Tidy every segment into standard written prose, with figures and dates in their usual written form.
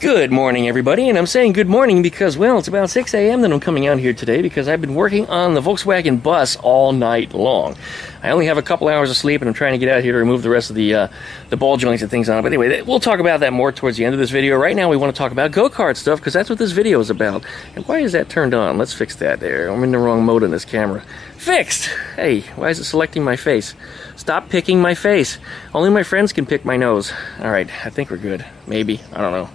Good morning, everybody, and I'm saying good morning because, well, it's about 6 a.m. that I'm coming out here today because I've been working on the Volkswagen bus all night long. I only have a couple hours of sleep, and I'm trying to get out here to remove the rest of the ball joints and things on it. But anyway, we'll talk about that more towards the end of this video. Right now, we want to talk about go-kart stuff because that's what this video is about. And why is that turned on? Let's fix that there. I'm in the wrong mode on this camera. Fixed! Hey, why is it selecting my face? Stop picking my face. Only my friends can pick my nose. All right, I think we're good. Maybe. I don't know.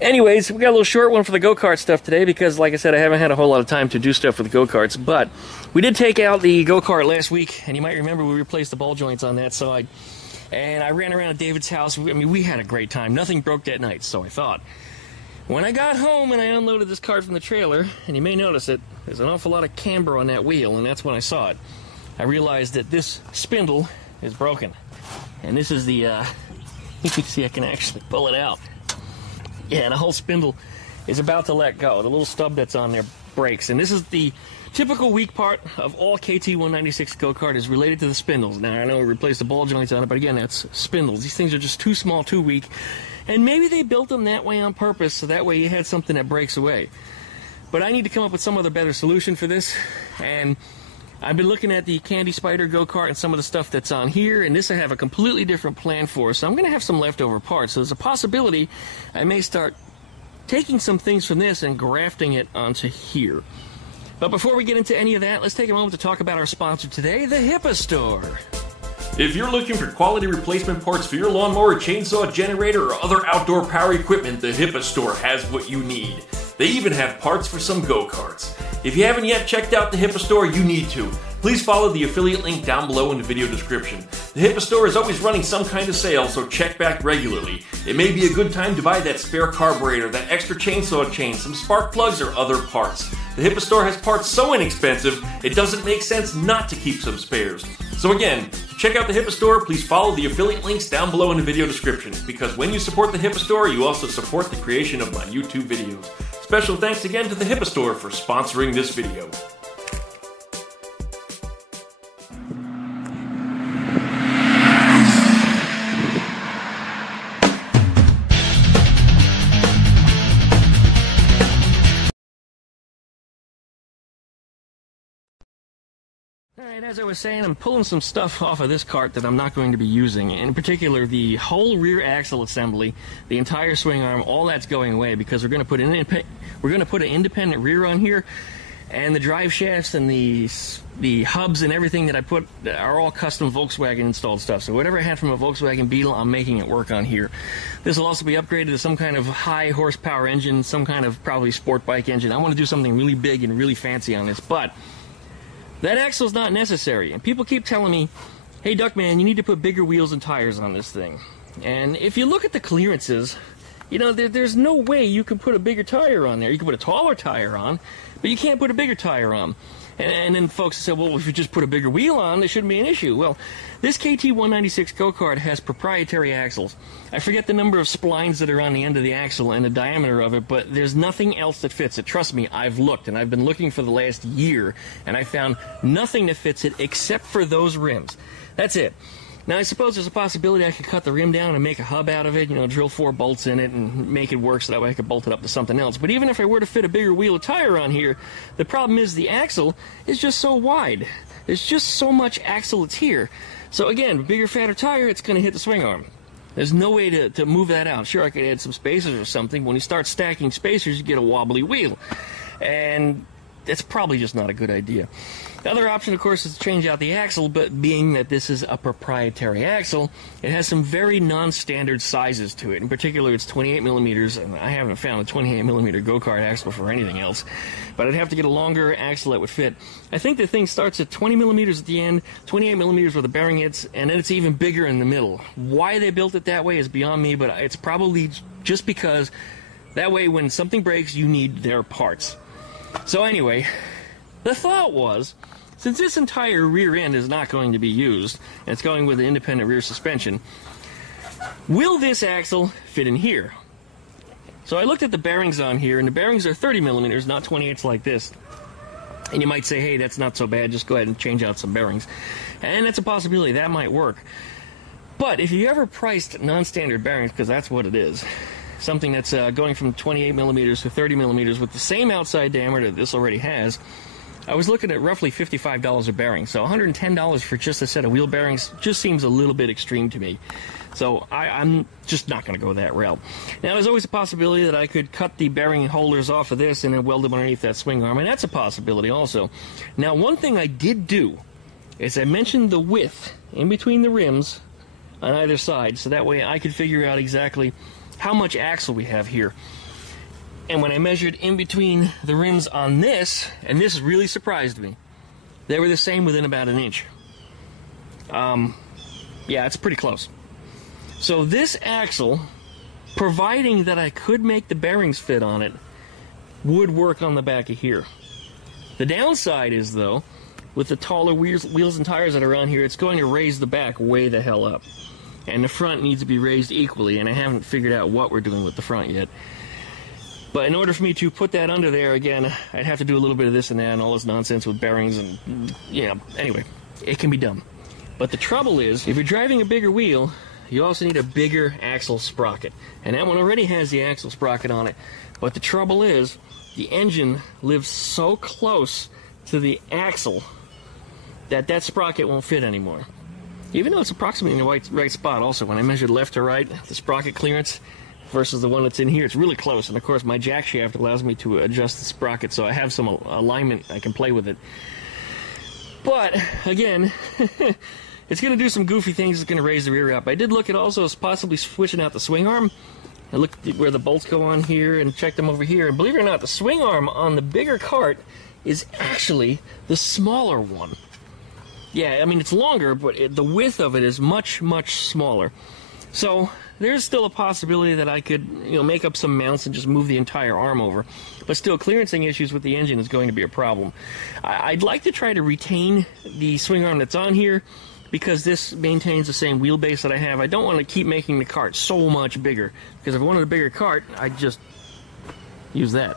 Anyways, we got a little short one for the go-kart stuff today because, like I said, I haven't had a whole lot of time to do stuff with the go-karts, but we did take out the go-kart last week, and you might remember we replaced the ball joints on that side, and I ran around at David's house. I mean, we had a great time. Nothing broke that night, so I thought. When I got home and I unloaded this cart from the trailer, and you may notice it, there's an awful lot of camber on that wheel, and that's when I saw it. I realized that this spindle is broken, and this is the, you can see I can actually pull it out. Yeah, the whole spindle is about to let go. The little stub that's on there breaks. And this is the typical weak part of all KT196 go-kart is related to the spindles. Now, I know we replaced the ball joints on it, but again, that's spindles. These things are just too small, too weak. And maybe they built them that way on purpose, so that way you had something that breaks away. But I need to come up with some other better solution for this. And I've been looking at the Candy Spider go-kart and some of the stuff that's on here, and this I have a completely different plan for, so I'm going to have some leftover parts. So there's a possibility I may start taking some things from this and grafting it onto here. But before we get into any of that, let's take a moment to talk about our sponsor today, the HIPA Store. If you're looking for quality replacement parts for your lawnmower, chainsaw, generator, or other outdoor power equipment, the HIPA Store has what you need. They even have parts for some go-karts. If you haven't yet checked out the HIPA Store, you need to. Please follow the affiliate link down below in the video description. The HIPA Store is always running some kind of sale, so check back regularly. It may be a good time to buy that spare carburetor, that extra chainsaw chain, some spark plugs, or other parts. The HIPA Store has parts so inexpensive, it doesn't make sense not to keep some spares. So again, to check out the HIPA Store, please follow the affiliate links down below in the video description, because when you support the HIPA Store, you also support the creation of my YouTube videos. Special thanks again to the HIPA Store for sponsoring this video. Alright, as I was saying, I'm pulling some stuff off of this cart that I'm not going to be using. In particular, the whole rear axle assembly, the entire swing arm, all that's going away because we're going to put an independent rear on here, and the drive shafts and the hubs and everything that I put are all custom Volkswagen installed stuff. So whatever I had from a Volkswagen Beetle, I'm making it work on here. This will also be upgraded to some kind of high horsepower engine, some kind of probably sport bike engine. I want to do something really big and really fancy on this, but that axle's not necessary, and people keep telling me, hey Duckman, you need to put bigger wheels and tires on this thing. And if you look at the clearances, you know, there's no way you can put a bigger tire on there. You can put a taller tire on, but you can't put a bigger tire on. And then folks say, well, if you just put a bigger wheel on, there shouldn't be an issue. Well, this KT196 go-kart has proprietary axles. I forget the number of splines that are on the end of the axle and the diameter of it, but there's nothing else that fits it. Trust me, I've looked, and I've been looking for the last year, and I found nothing that fits it except for those rims. That's it. Now, I suppose there's a possibility I could cut the rim down and make a hub out of it, you know, drill 4 bolts in it and make it work so that way I could bolt it up to something else. But even if I were to fit a bigger wheel or tire on here, the problem is the axle is just so wide. There's just so much axle that's here. So again, bigger, fatter tire, it's going to hit the swing arm. There's no way to move that out. Sure, I could add some spacers or something. When you start stacking spacers, you get a wobbly wheel. And that's probably just not a good idea. The other option, of course, is to change out the axle, but being that this is a proprietary axle, it has some very non-standard sizes to it. In particular, it's 28 millimeters, and I haven't found a 28 millimeter go-kart axle for anything else. But I'd have to get a longer axle that would fit. I think the thing starts at 20 millimeters at the end, 28 millimeters where the bearing hits, and then it's even bigger in the middle. Why they built it that way is beyond me, but it's probably just because that way when something breaks, you need their parts. So anyway, the thought was, since this entire rear end is not going to be used, and it's going with an independent rear suspension, will this axle fit in here? So I looked at the bearings on here, and the bearings are 30 millimeters, not 28s like this. And you might say, hey, that's not so bad, just go ahead and change out some bearings. And that's a possibility, that might work. But if you ever priced non-standard bearings, because that's what it is, something that's going from 28 millimeters to 30 millimeters with the same outside diameter that this already has, I was looking at roughly $55 a bearing. So $110 for just a set of wheel bearings just seems a little bit extreme to me. So I'm just not going to go that route. Now, there's always a possibility that I could cut the bearing holders off of this and then weld them underneath that swing arm, and that's a possibility also. Now, one thing I did do is I mentioned the width in between the rims on either side, so that way I could figure out exactly how much axle we have here. And when I measured in between the rims on this, and this really surprised me, they were the same within about an inch. Yeah, it's pretty close. So this axle, providing that I could make the bearings fit on it, would work on the back of here. The downside is, though, with the taller wheels and tires that are on here, it's going to raise the back way the hell up. And the front needs to be raised equally, and I haven't figured out what we're doing with the front yet. But in order for me to put that under there, again, I'd have to do a little bit of this and that and all this nonsense with bearings and, yeah, anyway, it can be done. But the trouble is, if you're driving a bigger wheel, you also need a bigger axle sprocket. And that one already has the axle sprocket on it. But the trouble is, the engine lives so close to the axle that that sprocket won't fit anymore. Even though it's approximately in the right spot also. When I measured left to right, the sprocket clearance versus the one that's in here, it's really close. And of course, my jack shaft allows me to adjust the sprocket, so I have some alignment. I can play with it. But, again, it's going to do some goofy things. It's going to raise the rear up. I did look at also possibly switching out the swing arm. I looked at where the bolts go on here and checked them over here. And believe it or not, the swing arm on the bigger cart is actually the smaller one. Yeah, I mean, it's longer, but the width of it is much, much smaller. So there's still a possibility that I could, make up some mounts and just move the entire arm over. But still, clearancing issues with the engine is going to be a problem. I'd like to try to retain the swing arm that's on here, because this maintains the same wheelbase that I have. I don't want to keep making the cart so much bigger, because if I wanted a bigger cart, I'd just use that.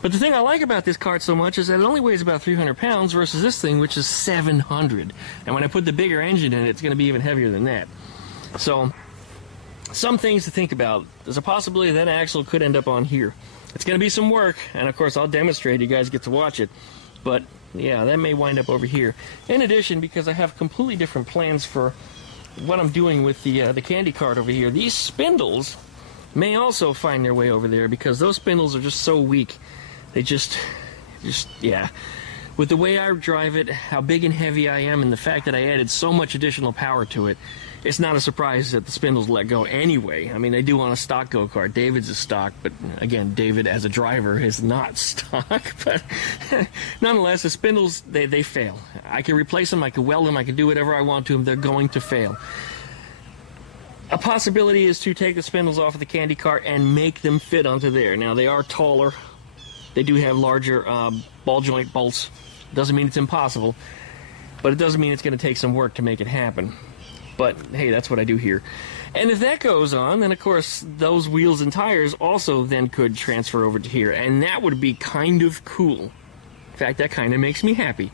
But the thing I like about this cart so much is that it only weighs about 300 pounds versus this thing, which is 700. And when I put the bigger engine in it, it's going to be even heavier than that. So, some things to think about. There's a possibility that axle could end up on here. It's going to be some work, and of course I'll demonstrate. You guys get to watch it. But yeah, that may wind up over here. In addition, because I have completely different plans for what I'm doing with the candy cart over here, these spindles may also find their way over there, because those spindles are just so weak. They just yeah. With the way I drive it, how big and heavy I am, and the fact that I added so much additional power to it, it's not a surprise that the spindles let go anyway. I mean, they do on a stock go-kart. David's a stock, but again, David as a driver is not stock. But nonetheless, the spindles, they fail. I can replace them, I can weld them, I can do whatever I want to them. They're going to fail. A possibility is to take the spindles off of the candy cart and make them fit onto there. Now, they are taller. They do have larger ball joint bolts. Doesn't mean it's impossible, but it doesn't mean it's going to take some work to make it happen. But, hey, that's what I do here. And if that goes on, then, of course, those wheels and tires also then could transfer over to here. And that would be kind of cool. In fact, that kind of makes me happy.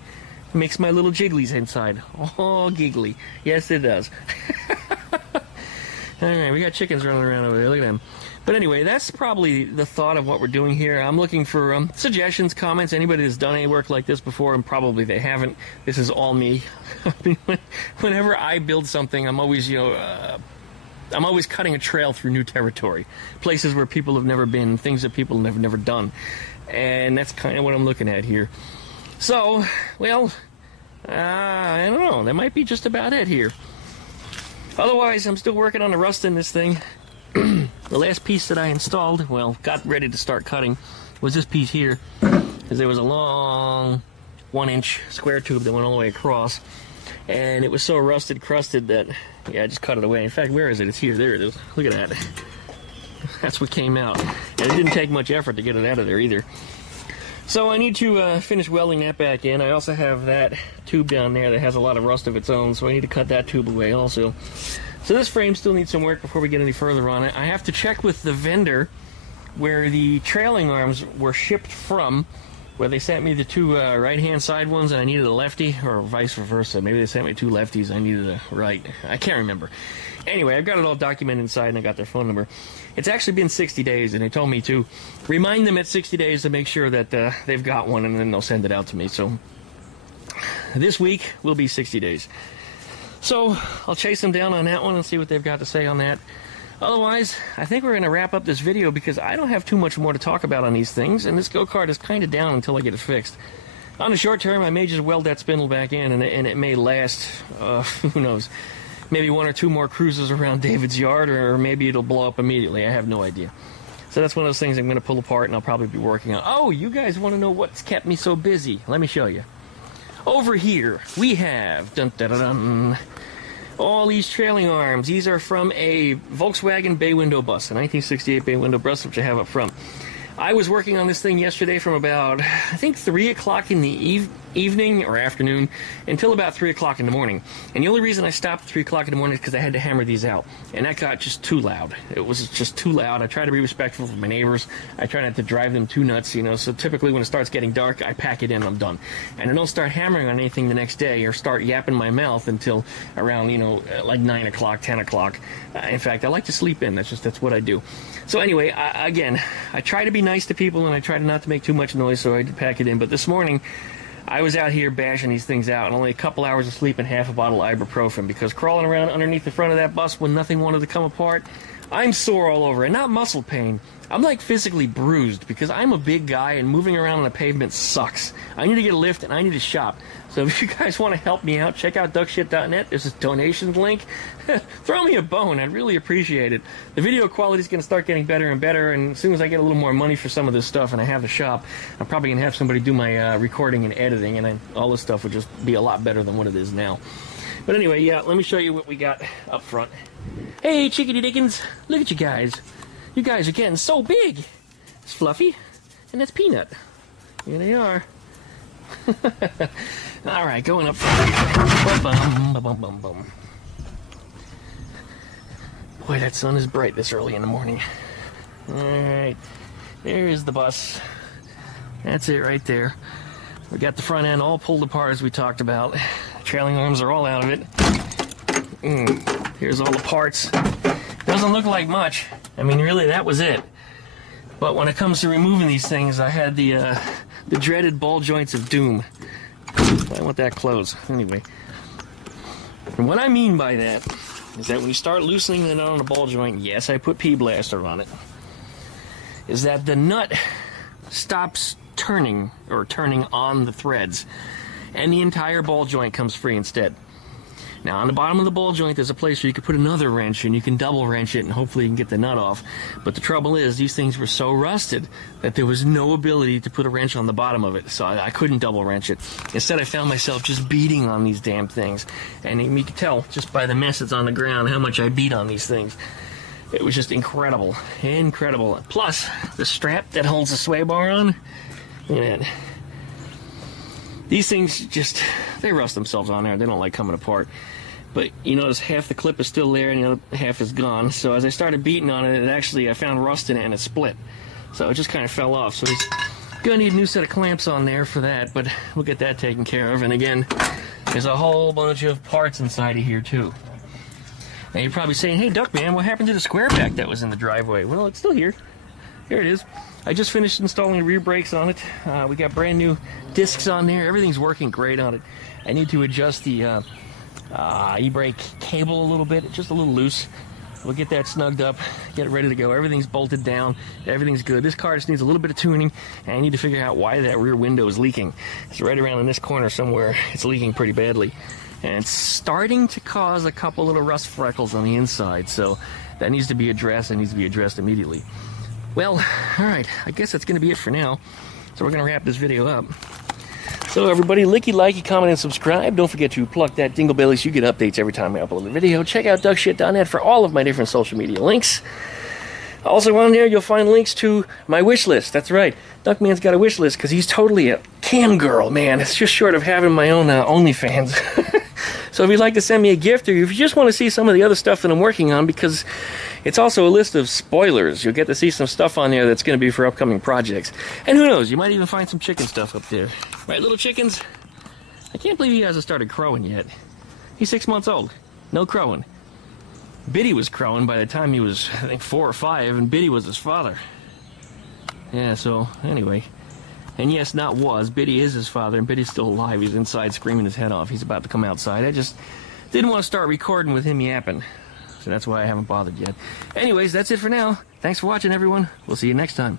It makes my little jigglies inside all giggly. Yes, it does. All right, we got chickens running around over there. Look at them. But anyway, that's probably the thought of what we're doing here. I'm looking for suggestions, comments. Anybody that's done any work like this before, and probably they haven't. This is all me. I mean, whenever I build something, I'm always, I'm always cutting a trail through new territory, places where people have never been, things that people have never done, and that's kind of what I'm looking at here. So, well, I don't know. That might be just about it here. Otherwise, I'm still working on the rust in this thing. The last piece that I installed, well, got ready to start cutting, was this piece here, because there was a long 1-inch square tube that went all the way across, and it was so rusted, crusted that, yeah, I just cut it away. In fact, where is it? It's here. There it is. Look at that. That's what came out. And it didn't take much effort to get it out of there either. So I need to finish welding that back in. I also have that tube down there that has a lot of rust of its own, so I need to cut that tube away also. So this frame still needs some work before we get any further on it. I have to check with the vendor where the trailing arms were shipped from, where they sent me the two right-hand side ones and I needed a lefty, or vice versa. Maybe they sent me two lefties, I needed a right. I can't remember. Anyway, I've got it all documented inside and I got their phone number. It's actually been 60 days, and they told me to remind them at 60 days to make sure that they've got one, and then they'll send it out to me. So this week will be 60 days. So I'll chase them down on that one and see what they've got to say on that. Otherwise, I think we're going to wrap up this video because I don't have too much more to talk about on these things, and this go-kart is kind of down until I get it fixed. On the short term, I may just weld that spindle back in, and it may last, who knows, maybe one or two more cruises around David's yard, or maybe it'll blow up immediately. I have no idea. So that's one of those things I'm going to pull apart, and I'll probably be working on. Oh, you guys want to know what's kept me so busy? Let me show you. Over here, we have all these trailing arms. These are from a Volkswagen bay window bus, a 1968 bay window bus, which I have up front. I was working on this thing yesterday from about, I think, 3 o'clock in the evening or afternoon until about 3 o'clock in the morning. And the only reason I stopped at 3 o'clock in the morning is because I had to hammer these out. And that got just too loud. It was just too loud. I try to be respectful of my neighbors. I try not to drive them too nuts, you know. So typically when it starts getting dark, I pack it in, I'm done. And I don't start hammering on anything the next day or start yapping my mouth until around, you know, like 9 o'clock, 10 o'clock. In fact, I like to sleep in. That's what I do. So anyway, again, I try to be nice to people and I try not to make too much noise, so I pack it in. But this morning, I was out here bashing these things out, and only a couple hours of sleep and half a bottle of ibuprofen, because crawling around underneath the front of that bus when nothing wanted to come apart, I'm sore all over, and not muscle pain. I'm like physically bruised because I'm a big guy and moving around on the pavement sucks. I need to get a lift and I need to shop. So if you guys want to help me out, check out duckshit.net. There's a donations link. Throw me a bone. I'd really appreciate it. The video quality is going to start getting better and better, and as soon as I get a little more money for some of this stuff and I have the shop, I'm probably going to have somebody do my recording and editing, and all this stuff would just be a lot better than what it is now. But anyway, yeah, let me show you what we got up front. Hey, chickadee dickens, look at you guys. You guys are getting so big. It's Fluffy, and that's Peanut. Here they are. All right, going up front. Bum. Boy, that sun is bright this early in the morning. All right, there is the bus. That's it right there. We got the front end all pulled apart as we talked about. Trailing arms are all out of it. Here's all the parts. Doesn't look like much. I mean, really, that was it. But when it comes to removing these things, I had the dreaded ball joints of doom. I want that closed. Anyway. And what I mean by that is that when you start loosening the nut on a ball joint, yes, I put P-Blaster on it, is that the nut stops turning, or turning on the threads, and the entire ball joint comes free instead. Now, on the bottom of the ball joint, there's a place where you can put another wrench, and you can double wrench it, and hopefully you can get the nut off. But the trouble is, these things were so rusted that there was no ability to put a wrench on the bottom of it, so I couldn't double wrench it. Instead, I found myself just beating on these damn things. And you can tell, just by the mess that's on the ground, how much I beat on these things. It was just incredible. Incredible. Plus, the strap that holds the sway bar on, look at that. These things just, they rust themselves on there. They don't like coming apart. But you notice half the clip is still there and the other half is gone. So as I started beating on it, I found rust in it and it split. So it just kind of fell off. So he's going to need a new set of clamps on there for that, but we'll get that taken care of. And again, there's a whole bunch of parts inside of here too. Now you're probably saying, hey Duckman, what happened to the square back that was in the driveway? Well, it's still here. Here it is. I just finished installing rear brakes on it. We got brand new discs on there. Everything's working great on it. I need to adjust the e-brake cable a little bit. It's just a little loose. We'll get that snugged up, get it ready to go. Everything's bolted down. Everything's good. This car just needs a little bit of tuning, and I need to figure out why that rear window is leaking. It's right around in this corner somewhere. It's leaking pretty badly. And it's starting to cause a couple little rust freckles on the inside, so that needs to be addressed. It needs to be addressed immediately. Well, alright, I guess that's going to be it for now. So we're going to wrap this video up. So everybody, likey, comment, and subscribe. Don't forget to pluck that dingle belly so you get updates every time I upload a video. Check out duckshit.net for all of my different social media links. Also on there, you'll find links to my wish list. That's right. Duckman's got a wish list because he's totally a cam girl, man. It's just short of having my own OnlyFans. So if you'd like to send me a gift, or if you just want to see some of the other stuff that I'm working on, because it's also a list of spoilers. You'll get to see some stuff on there that's going to be for upcoming projects. And who knows, you might even find some chicken stuff up there. Right, little chickens? I can't believe he hasn't started crowing yet. He's 6 months old. No crowing. Biddy was crowing by the time he was, I think, 4 or 5, and Biddy was his father. Yeah, so, anyway. And yes, not was. Biddy is his father, and Biddy's still alive. He's inside screaming his head off. He's about to come outside. I just didn't want to start recording with him yapping. So that's why I haven't bothered yet. Anyways, that's it for now. Thanks for watching, everyone. We'll see you next time.